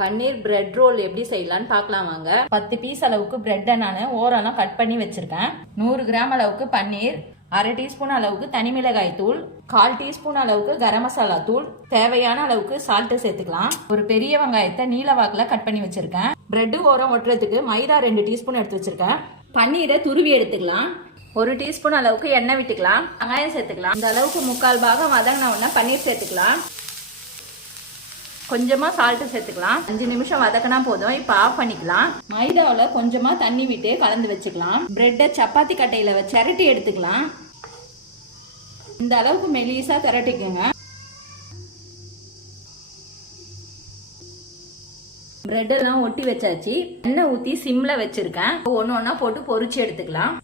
பன்னீர் bread roll எப்படி செய்யலாம்னு பார்க்கலாம் வாங்க. 10 பீஸ் அளவுக்கு பிரெட்டை நான் ஓரெல்லாம் கட் பண்ணி வச்சிருக்கேன். 100 கிராம் அளவுக்கு பன்னீர், அரை டீஸ்பூன் அளவுக்கு தனி மிளகாய் தூள், 1/4 டீஸ்பூன் அளவுக்கு கரம் மசாலா தூள், தேவையான அளவுக்கு சால்ட் சேர்த்துக்கலாம். ஒரு பெரிய வெங்காயத்தை நீல வாக்கில் கட் பண்ணி வச்சிருக்கேன். பிரெட் ஓரம் ஒட்டுறதுக்கு மைதா 2 டீஸ்பூன் எடுத்து வச்சிருக்கேன். பன்னீரை துருவி எடுத்துக்கலாம். 1 டீஸ்பூன் அளவுக்கு எண்ணெய் விட்டுக்கலாம். வெங்காயம் சேர்த்துக்கலாம். இந்த அளவுக்கு 1/4 பாகம் வதங்கின உடனே பன்னீர் சேர்த்துக்கலாம். கொஞ்சமா சால்ட் சேர்த்துக்கலாம். 5 நிமிஷம் வதக்கினா போதும். இப்ப ஆஃப் பண்ணிக்கலாம். மைதாவில் கொஞ்சமா தண்ணி விட்டு கலந்து வச்சுக்கலாம். பிரெட்டை சப்பாத்தி கட்டையில வச்சு திரட்டி எடுத்துக்கலாம். இந்த அளவுக்கு மெலிசா திரட்டிக்குங்க. பிரெட் எல்லாம் ஒட்டி வச்சாச்சு. எண்ணெய் ஊத்தி சிம்ல வச்சிருக்கேன். ஒன்னு ஒன்னா போட்டு பொரிச்சு எடுத்துக்கலாம்.